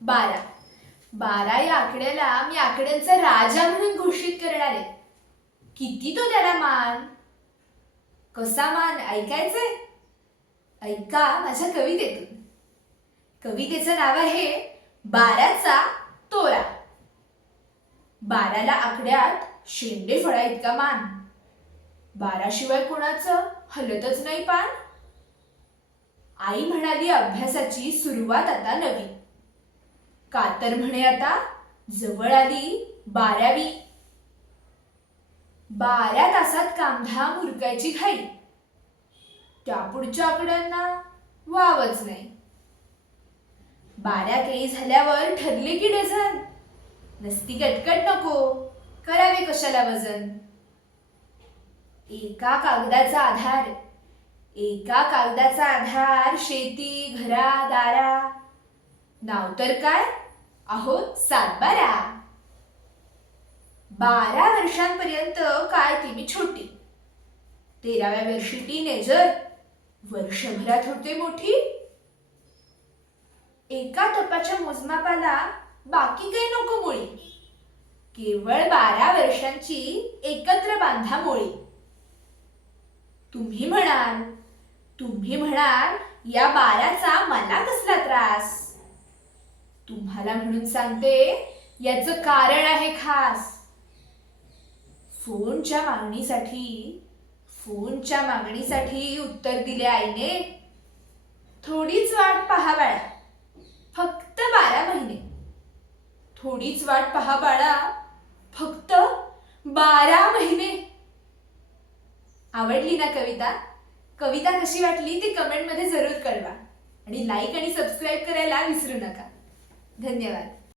बारा. बारा या आकड्याला मी आकड्यांचा राजा म्हणून घोषित करणार आहे. किती तो त्याला मान? कसा मान? ऐकायचंय? ऐका माझ्या कवितेतून. कवितेचं नाव आहे बाराचा तोरा बाराला आकड्यात शेंडे फळा इतका मान. बाराशिवाय कोणाचं हलतच नाही पान? आई म्हणाली अभ्यासाची सुरुवात आता नवी. कातर म्हणे आता जवळ आली बारावी. बारा तासात कांधा मुरकायची घाई. त्या पुढच्या आकड्यांना वावच नाही. बारा केळी झाल्यावर ठरले की डझन. नसती कटकट नको करावे कशाला वजन? एका कागदाचा आधार एका कागदाचा आधार शेती घरा दारा. नाव तर काय? अहो सातबारा. बारा वर्षांपर्यंत काय ती मी छोटी. तेराव्या वर्षी टीनेजर वर्षभरात होते मोठी. एका तपाच्या मोजमापाला बाकी काही नको मुळी. केवळ बारा वर्षांची एकत्र बांधा मुळी तुम्ही म्हणाल तुम्ही म्हणाल या बाराचा मला कसला त्रास? तुम्हाला म्हणून सांगते याचं कारण आहे खास. फोनच्या मागणीसाठी फोनच्या मागणीसाठी उत्तर दिले आईने. थोडीच वाट पहा बाळा. फक्त बारा महिने. थोडीच वाट पहा बाळा. फक्त बारा महिने. आवडली ना कविता? कविता कशी वाटली ती कमेंटमध्ये जरूर कळवा. आणि लाईक आणि सबस्क्राईब करायला विसरू नका. धन्यवाद